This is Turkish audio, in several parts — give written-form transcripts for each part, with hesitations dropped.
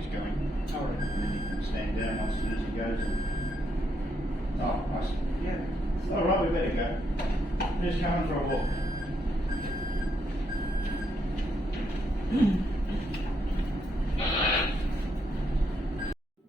it's going. All right. And then you can stand down once as soon as he goes. Oh, I see. Yeah. All right, we better go. Just coming for a walk.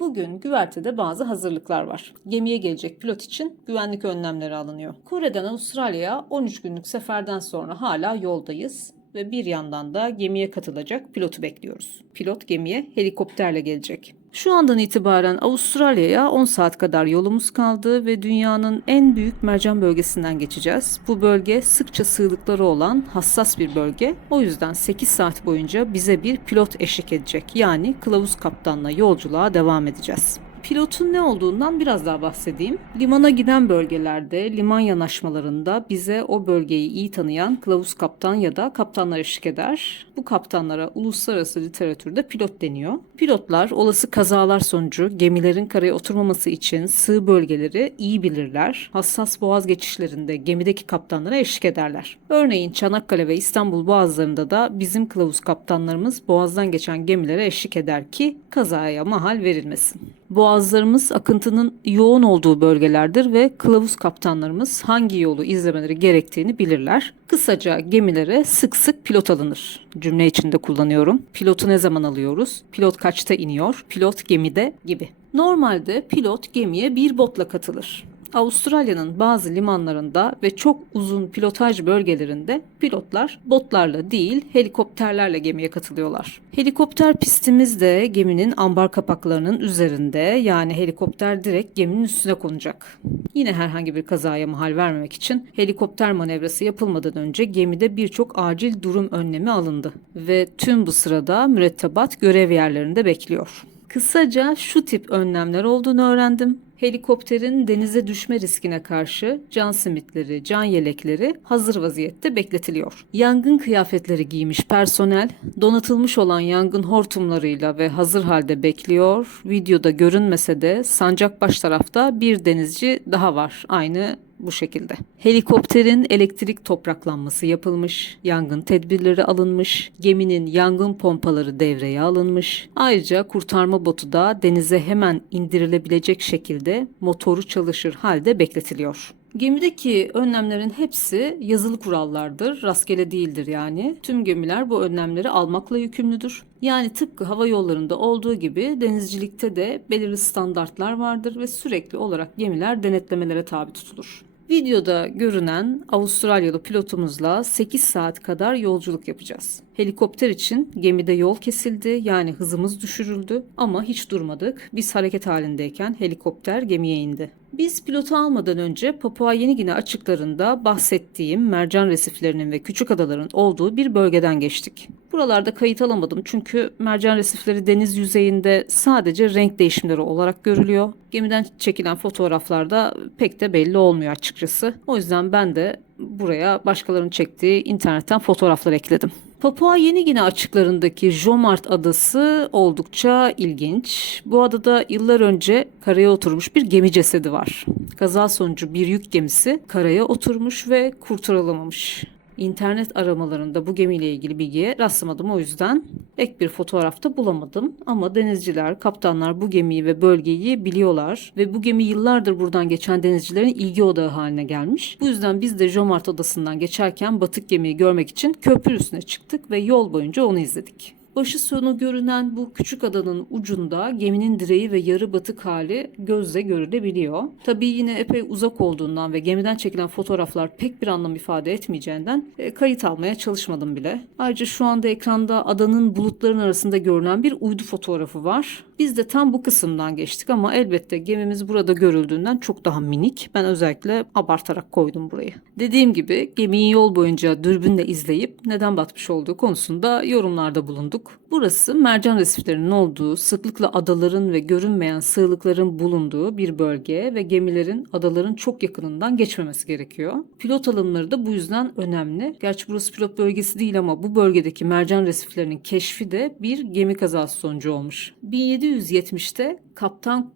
Bugün güvertede bazı hazırlıklar var. Gemiye gelecek pilot için güvenlik önlemleri alınıyor. Kore'den Avustralya'ya 13 günlük seferden sonra hala yoldayız ve bir yandan da gemiye katılacak pilotu bekliyoruz. Pilot gemiye helikopterle gelecek. Şu andan itibaren Avustralya'ya 10 saat kadar yolumuz kaldı ve dünyanın en büyük mercan bölgesinden geçeceğiz. Bu bölge sıkça sığlıkları olan hassas bir bölge. O yüzden 8 saat boyunca bize bir pilot eşlik edecek. Yani kılavuz kaptanla yolculuğa devam edeceğiz. Pilotun ne olduğundan biraz daha bahsedeyim. Limana giden bölgelerde, liman yanaşmalarında bize o bölgeyi iyi tanıyan kılavuz kaptan ya da kaptanlar eşlik eder. Bu kaptanlara uluslararası literatürde pilot deniyor. Pilotlar olası kazalar sonucu gemilerin karaya oturmaması için sığ bölgeleri iyi bilirler. Hassas boğaz geçişlerinde gemideki kaptanlara eşlik ederler. Örneğin Çanakkale ve İstanbul boğazlarında da bizim kılavuz kaptanlarımız boğazdan geçen gemilere eşlik eder ki kazaya mahal verilmesin. Boğazlarımız akıntının yoğun olduğu bölgelerdir ve kılavuz kaptanlarımız hangi yolu izlemeleri gerektiğini bilirler. Kısaca gemilere sık sık pilot alınır. Cümle içinde kullanıyorum. Pilotu ne zaman alıyoruz? Pilot kaçta iniyor? Pilot gemide gibi. Normalde pilot gemiye bir botla katılır. Avustralya'nın bazı limanlarında ve çok uzun pilotaj bölgelerinde pilotlar botlarla değil helikopterlerle gemiye katılıyorlar. Helikopter pistimiz de geminin ambar kapaklarının üzerinde, yani helikopter direkt geminin üstüne konacak. Yine herhangi bir kazaya mahal vermemek için helikopter manevrası yapılmadan önce gemide birçok acil durum önlemi alındı ve tüm bu sırada mürettebat görev yerlerinde bekliyor. Kısaca şu tip önlemler olduğunu öğrendim. Helikopterin denize düşme riskine karşı can simitleri, can yelekleri hazır vaziyette bekletiliyor. Yangın kıyafetleri giymiş personel, donatılmış olan yangın hortumlarıyla ve hazır halde bekliyor. Videoda görünmese de sancak baş tarafta bir denizci daha var. Aynı bu şekilde. Helikopterin elektrik topraklanması yapılmış, yangın tedbirleri alınmış, geminin yangın pompaları devreye alınmış. Ayrıca kurtarma botu da denize hemen indirilebilecek şekilde motoru çalışır halde bekletiliyor. Gemideki önlemlerin hepsi yazılı kurallardır, rastgele değildir yani. Tüm gemiler bu önlemleri almakla yükümlüdür. Yani tıpkı hava yollarında olduğu gibi denizcilikte de belirli standartlar vardır ve sürekli olarak gemiler denetlemelere tabi tutulur. Videoda görünen Avustralyalı pilotumuzla 8 saat kadar yolculuk yapacağız. Helikopter için gemide yol kesildi, yani hızımız düşürüldü ama hiç durmadık. Biz hareket halindeyken helikopter gemiye indi. Biz pilotu almadan önce Papua Yeni Gine açıklarında bahsettiğim mercan resiflerinin ve küçük adaların olduğu bir bölgeden geçtik. Buralarda kayıt alamadım çünkü mercan resifleri deniz yüzeyinde sadece renk değişimleri olarak görülüyor. Gemiden çekilen fotoğraflarda pek de belli olmuyor açıkçası. O yüzden ben de buraya başkalarının çektiği internetten fotoğraflar ekledim. Papua Yeni Gine açıklarındaki Jomart Adası oldukça ilginç. Bu adada yıllar önce karaya oturmuş bir gemi cesedi var. Kaza sonucu bir yük gemisi karaya oturmuş ve kurtarılamamış. İnternet aramalarında bu gemiyle ilgili bilgiye rastlamadım, o yüzden ek bir fotoğrafta bulamadım. Ama denizciler, kaptanlar bu gemiyi ve bölgeyi biliyorlar ve bu gemi yıllardır buradan geçen denizcilerin ilgi odağı haline gelmiş. Bu yüzden biz de Jomart Adası'ndan geçerken batık gemiyi görmek için köprü üstüne çıktık ve yol boyunca onu izledik. Başı sonu görünen bu küçük adanın ucunda geminin direği ve yarı batık hali gözle görülebiliyor. Tabii yine epey uzak olduğundan ve gemiden çekilen fotoğraflar pek bir anlam ifade etmeyeceğinden kayıt almaya çalışmadım bile. Ayrıca şu anda ekranda adanın bulutların arasında görünen bir uydu fotoğrafı var. Biz de tam bu kısımdan geçtik ama elbette gemimiz burada görüldüğünden çok daha minik. Ben özellikle abartarak koydum burayı. Dediğim gibi gemiyi yol boyunca dürbünle izleyip neden batmış olduğu konusunda yorumlarda bulunduk. Burası mercan resiflerinin olduğu, sıklıkla adaların ve görünmeyen sığlıkların bulunduğu bir bölge ve gemilerin adaların çok yakınından geçmemesi gerekiyor. Pilot alımları da bu yüzden önemli. Gerçi burası pilot bölgesi değil ama bu bölgedeki mercan resiflerinin keşfi de bir gemi kazası sonucu olmuş. 1770'te Kaptan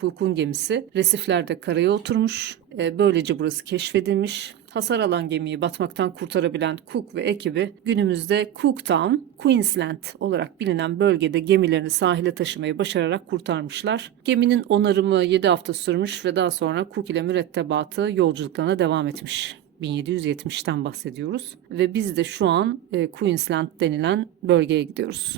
Cook'un gemisi resiflerde karaya oturmuş. Böylece burası keşfedilmiş. Hasar alan gemiyi batmaktan kurtarabilen Cook ve ekibi günümüzde Cooktown, Queensland olarak bilinen bölgede gemilerini sahile taşımayı başararak kurtarmışlar. Geminin onarımı 7 hafta sürmüş ve daha sonra Cook ile mürettebatı yolculuklarına devam etmiş. 1770'ten bahsediyoruz ve biz de şu an Queensland denilen bölgeye gidiyoruz.